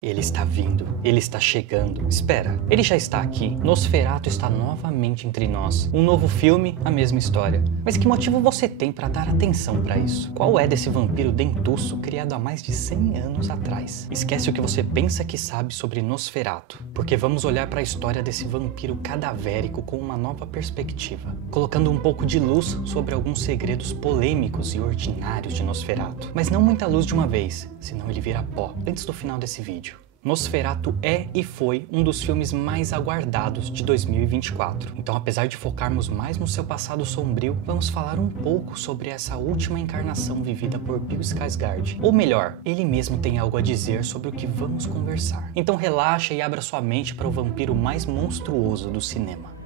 Ele está vindo, ele está chegando. Espera, ele já está aqui. Nosferatu está novamente entre nós. Um novo filme, a mesma história. Mas que motivo você tem para dar atenção para isso? Qual é desse vampiro dentuço criado há mais de 100 anos atrás? Esquece o que você pensa que sabe sobre Nosferatu, porque vamos olhar para a história desse vampiro cadavérico com uma nova perspectiva, colocando um pouco de luz sobre alguns segredos polêmicos e ordinários de Nosferatu. Mas não muita luz de uma vez, senão ele vira pó antes do final desse vídeo. Nosferatu é e foi um dos filmes mais aguardados de 2024. Então, apesar de focarmos mais no seu passado sombrio, vamos falar um pouco sobre essa última encarnação vivida por Bill Skarsgård. Ou melhor, ele mesmo tem algo a dizer sobre o que vamos conversar. Então relaxa e abra sua mente para o vampiro mais monstruoso do cinema.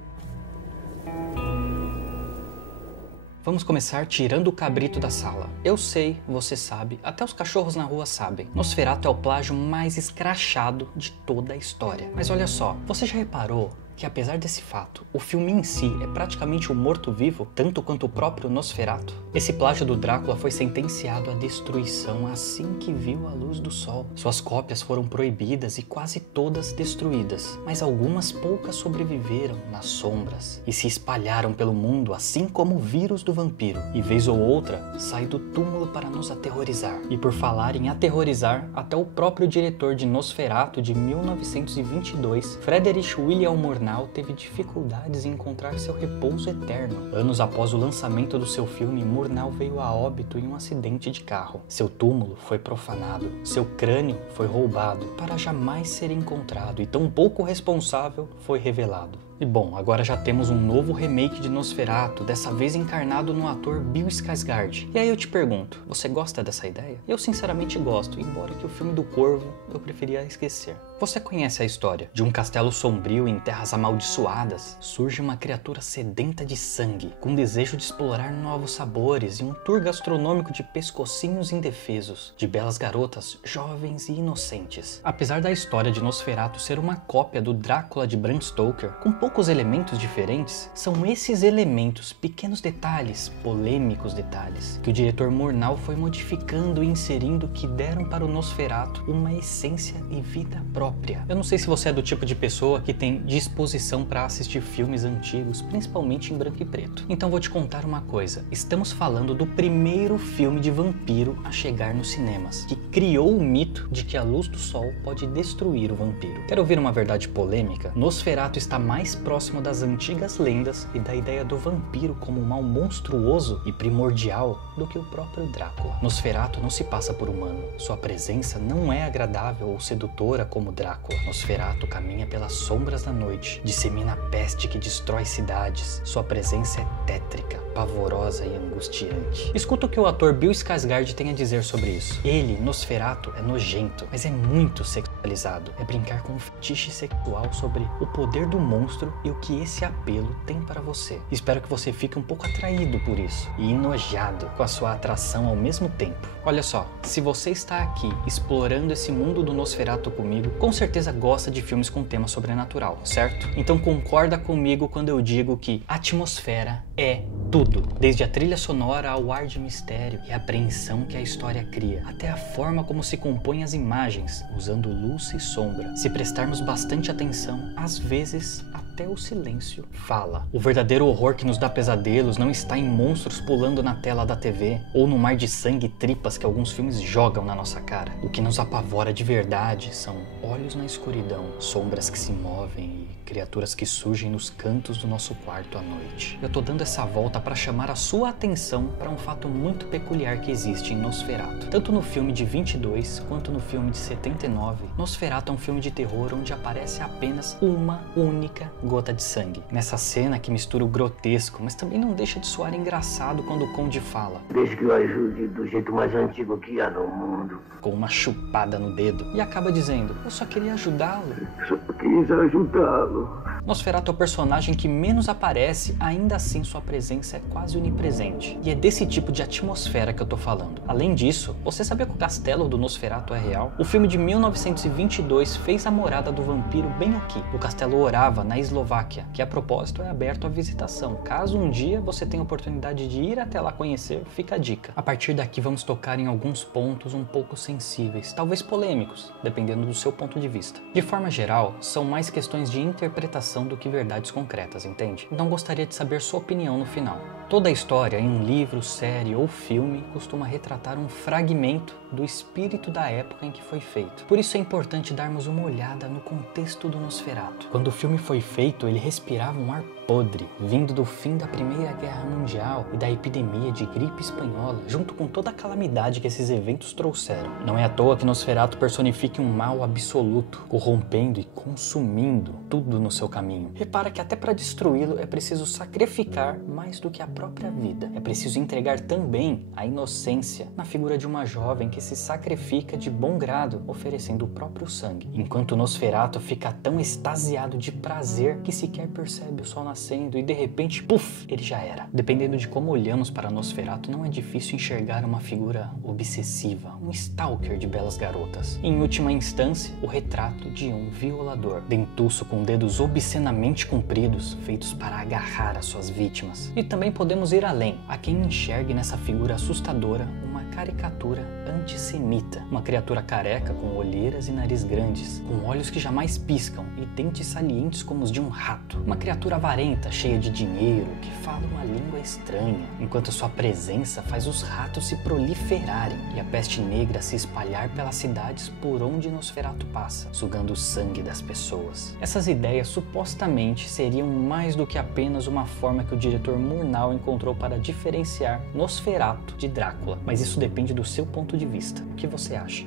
Vamos começar tirando o cabrito da sala. Eu sei, você sabe, até os cachorros na rua sabem. Nosferatu é o plágio mais escrachado de toda a história. Mas olha só, você já reparou que apesar desse fato, o filme em si é praticamente um morto-vivo, tanto quanto o próprio Nosferatu? Esse plágio do Drácula foi sentenciado à destruição assim que viu a luz do sol. Suas cópias foram proibidas e quase todas destruídas, mas algumas poucas sobreviveram nas sombras e se espalharam pelo mundo, assim como o vírus do vampiro, e vez ou outra sai do túmulo para nos aterrorizar. E por falar em aterrorizar, até o próprio diretor de Nosferatu de 1922, Friedrich Wilhelm Murnau, teve dificuldades em encontrar seu repouso eterno. Anos após o lançamento do seu filme, Murnau veio a óbito em um acidente de carro. Seu túmulo foi profanado, seu crânio foi roubado para jamais ser encontrado e tão pouco responsável foi revelado. E bom, agora já temos um novo remake de Nosferatu, dessa vez encarnado no ator Bill Skarsgård. E aí eu te pergunto, você gosta dessa ideia? Eu sinceramente gosto, embora que o filme do Corvo eu preferia esquecer. Você conhece a história? De um castelo sombrio em terras amaldiçoadas, surge uma criatura sedenta de sangue, com desejo de explorar novos sabores e um tour gastronômico de pescocinhos indefesos, de belas garotas, jovens e inocentes. Apesar da história de Nosferatu ser uma cópia do Drácula de Bram Stoker, com poucos elementos diferentes, são esses elementos, pequenos detalhes, polêmicos detalhes, que o diretor Murnau foi modificando e inserindo que deram para o Nosferatu uma essência e vida própria. Eu não sei se você é do tipo de pessoa que tem disposição para assistir filmes antigos, principalmente em branco e preto. Então vou te contar uma coisa, estamos falando do primeiro filme de vampiro a chegar nos cinemas, que criou o mito de que a luz do sol pode destruir o vampiro. Quer ouvir uma verdade polêmica? Nosferatu está mais próximo das antigas lendas e da ideia do vampiro como um mal monstruoso e primordial do que o próprio Drácula. Nosferatu não se passa por humano, sua presença não é agradável ou sedutora como Drácula. Nosferatu caminha pelas sombras da noite, dissemina a peste que destrói cidades, sua presença é tétrica, pavorosa e angustiante. Escuta o que o ator Bill Skarsgård tem a dizer sobre isso. Ele, Nosferatu, é nojento, mas é muito sexualizado. É brincar com um fetiche sexual sobre o poder do monstro e o que esse apelo tem para você. Espero que você fique um pouco atraído por isso e enojado com a sua atração ao mesmo tempo. Olha só, se você está aqui explorando esse mundo do Nosferatu comigo, com certeza gosta de filmes com tema sobrenatural, certo? Então concorda comigo quando eu digo que a atmosfera é tudo, desde a trilha sonora ao ar de mistério e apreensão que a história cria, até a forma como se compõem as imagens, usando luz e sombra. Se prestarmos bastante atenção, às vezes até o silêncio fala. O verdadeiro horror que nos dá pesadelos não está em monstros pulando na tela da TV ou no mar de sangue e tripas que alguns filmes jogam na nossa cara. O que nos apavora de verdade são olhos na escuridão, sombras que se movem e criaturas que surgem nos cantos do nosso quarto à noite. Eu tô dando essa volta para chamar a sua atenção para um fato muito peculiar que existe em Nosferatu. Tanto no filme de 22 quanto no filme de 79, Nosferatu é um filme de terror onde aparece apenas uma única gota de sangue. Nessa cena que mistura o grotesco, mas também não deixa de soar engraçado quando o Conde fala: "Desde que eu ajude do jeito mais antigo que há no mundo", com uma chupada no dedo, e acaba dizendo: "Eu só queria ajudá-lo". "Só quis ajudá-lo". Nosferatu é o personagem que menos aparece, ainda assim sua presença é quase onipresente. E é desse tipo de atmosfera que eu tô falando. Além disso, você sabia que o castelo do Nosferatu é real? O filme de 1922 fez a morada do vampiro bem aqui, no Castelo Orava, na Eslováquia, que a propósito é aberto à visitação. Caso um dia você tenha a oportunidade de ir até lá conhecer, fica a dica. A partir daqui vamos tocar em alguns pontos um pouco sensíveis, talvez polêmicos, dependendo do seu ponto de vista. De forma geral, são mais questões de interpretação do que verdades concretas, entende? Então gostaria de saber sua opinião no final. Toda a história, em um livro, série ou filme, costuma retratar um fragmento do espírito da época em que foi feito. Por isso é importante darmos uma olhada no contexto do Nosferatu. Quando o filme foi feito, ele respirava um ar podre, vindo do fim da Primeira Guerra Mundial e da epidemia de gripe espanhola, junto com toda a calamidade que esses eventos trouxeram. Não é à toa que Nosferatu personifique um mal absoluto, corrompendo e consumindo tudo no seu caminho. Repara que até para destruí-lo é preciso sacrificar mais do que a própria vida. É preciso entregar também a inocência na figura de uma jovem que se sacrifica de bom grado, oferecendo o próprio sangue. Enquanto Nosferatu fica tão extasiado de prazer que sequer percebe o sol nascendo e de repente, puf, ele já era. Dependendo de como olhamos para Nosferatu, não é difícil enxergar uma figura obsessiva, um stalker de belas garotas. Em última instância, o retrato de um violador, dentuço com dedos obscenamente compridos, feitos para agarrar as suas vítimas. E também podemos ir além. Há quem enxergue nessa figura assustadora uma caricatura antissemita, uma criatura careca com olheiras e nariz grandes, com olhos que jamais piscam e dentes salientes como os de um rato, uma criatura avarenta, cheia de dinheiro, que fala uma língua estranha, enquanto sua presença faz os ratos se proliferarem e a peste negra se espalhar pelas cidades por onde Nosferatu passa, sugando o sangue das pessoas. Essas ideias supostamente seriam mais do que apenas uma forma que o diretor Murnau encontrou para diferenciar Nosferatu de Drácula, mas isso depende do seu ponto de vista. O que você acha?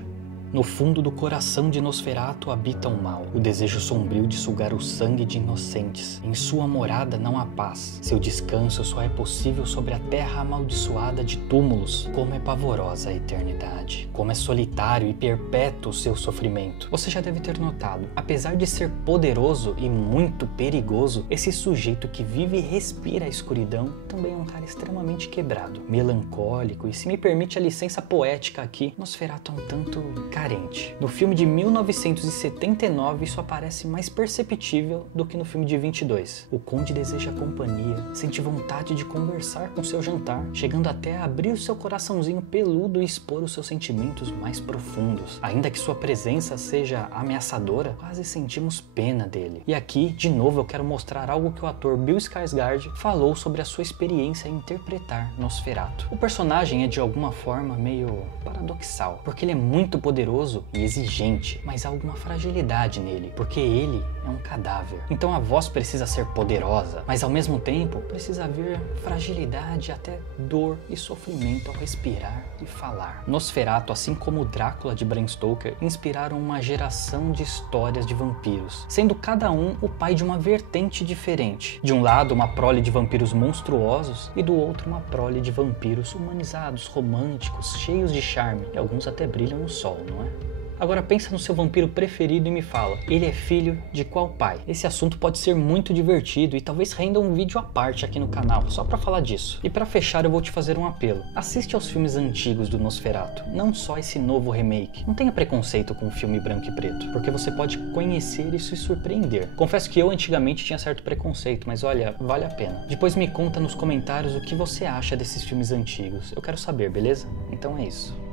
No fundo do coração de Nosferatu habita o mal, o desejo sombrio de sugar o sangue de inocentes. Em sua morada não há paz. Seu descanso só é possível sobre a terra amaldiçoada de túmulos. Como é pavorosa a eternidade. Como é solitário e perpétuo o seu sofrimento. Você já deve ter notado, apesar de ser poderoso e muito perigoso, esse sujeito que vive e respira a escuridão também é um cara extremamente quebrado, melancólico e, se me permite a licença poética aqui, Nosferatu é um tanto carente. No filme de 1979 isso aparece mais perceptível do que no filme de 22. O conde deseja companhia, sente vontade de conversar com seu jantar, chegando até a abrir o seu coraçãozinho peludo e expor os seus sentimentos mais profundos. Ainda que sua presença seja ameaçadora, quase sentimos pena dele. E aqui, de novo, eu quero mostrar algo que o ator Bill Skarsgård falou sobre a sua experiência em interpretar Nosferatu. O personagem é de alguma forma meio paradoxal, porque ele é muito poderoso e exigente, mas há alguma fragilidade nele, porque ele é um cadáver. Então a voz precisa ser poderosa, mas ao mesmo tempo precisa haver fragilidade, até dor e sofrimento ao respirar e falar. Nosferatu, assim como Drácula de Bram Stoker, inspiraram uma geração de histórias de vampiros, sendo cada um o pai de uma vertente diferente. De um lado, uma prole de vampiros monstruosos e do outro, uma prole de vampiros humanizados, românticos, cheios de charme, e alguns até brilham no sol, não é? Agora pensa no seu vampiro preferido e me fala, ele é filho de qual pai? Esse assunto pode ser muito divertido e talvez renda um vídeo à parte aqui no canal, só pra falar disso. E pra fechar eu vou te fazer um apelo. Assiste aos filmes antigos do Nosferatu, não só esse novo remake. Não tenha preconceito com o filme branco e preto, porque você pode conhecer e se surpreender. Confesso que eu antigamente tinha certo preconceito, mas olha, vale a pena. Depois me conta nos comentários o que você acha desses filmes antigos. Eu quero saber, beleza? Então é isso.